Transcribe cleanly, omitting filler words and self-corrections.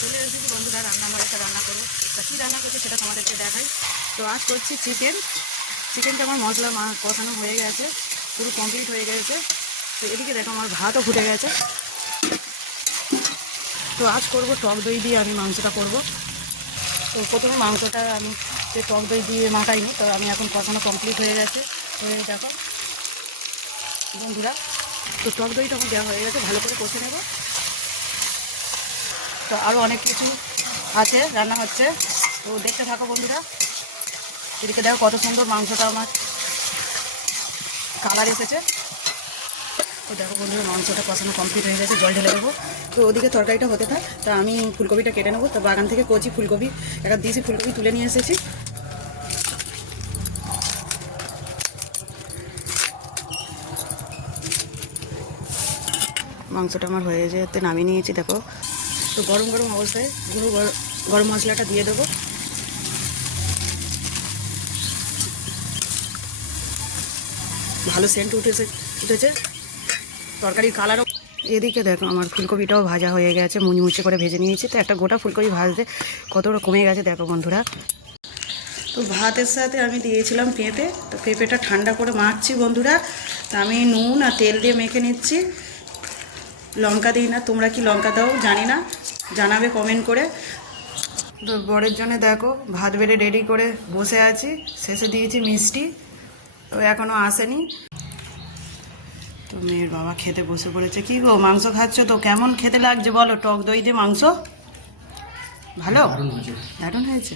চলে এসেছি বন্ধুরা, আমার একটা রান্না করবো। তা কী রান্না করছে সেটা তোমাদেরকে দেখাই। তো আজ করছি চিকেনটা আমার মশলা কষানো হয়ে গেছে, পুরো কমপ্লিট হয়ে গেছে। তো এদিকে দেখো আমার ভাতও ফুটে গেছে। তো আজ করবো টক দই দিয়ে আমি মাংসটা করব। তো প্রথমে মাংসটা আমি যে টক দই দিয়ে মাখাইনি, তো আমি এখন কষানো কমপ্লিট হয়ে গেছে। হয়ে দেখো বন্ধুরা, তো টক দইটা আমার দেওয়া হয়ে গেছে, ভালো করে কষে নেব। তো আরও অনেক কিছু আছে, রান্না হচ্ছে, তো দেখতে থাকো বন্ধুরা। এদিকে দেখো কত সুন্দর মাংসটা আমার কালার এসেছে। তো দেখো বন্ধুরা, মাংসটা কষানো কমপ্লিট হয়ে গেছে, জল ঢেলে দেবো। তো ওদিকে তরকারিটা হতে থাক, তা আমি ফুলকপিটা কেটে নেবো। তো বাগান থেকে কচি ফুলকপি একটা দিয়েছি, ফুলকপি তুলে নিয়ে এসেছি। মাংসটা আমার হয়ে যেতে নামিয়ে নিয়েছি দেখো। তো গরম গরম অবস্থায় গুঁড়ো গরম মশলাটা দিয়ে দেবো। ভালো সেন্ট উঠেছে, তরকারির কালারও। এদিকে দেখো আমার ফুলকপিটাও ভাজা হয়ে গেছে, মুচমুচে করে ভেজে নিয়েছি। তো একটা গোটা ফুলকপি ভাজতে কতটা কমে গেছে দেখো বন্ধুরা। তো ভাতের সাথে আমি দিয়েছিলাম পেঁপে, তো পেঁপেটা ঠান্ডা করে মাখছি বন্ধুরা। তো আমি নুন আর তেল দিয়ে মেখে নিচ্ছি, লঙ্কা দিই না। তোমরা কি লঙ্কা দাও জানি না, জানাবে কমেন্ট করে। তো বরের জন্য দেখো ভাত বেড়ে রেডি করে বসে আছি, শেষে দিয়েছি মিষ্টি, তো এখনও আসেনি। তো মেয়ের বাবা খেতে বসে পড়েছে। কি গো, মাংস খাচ্ছ তো? কেমন খেতে লাগছে বলো, টক দই দিয়ে মাংস? ভালো, দারুণ হয়েছে।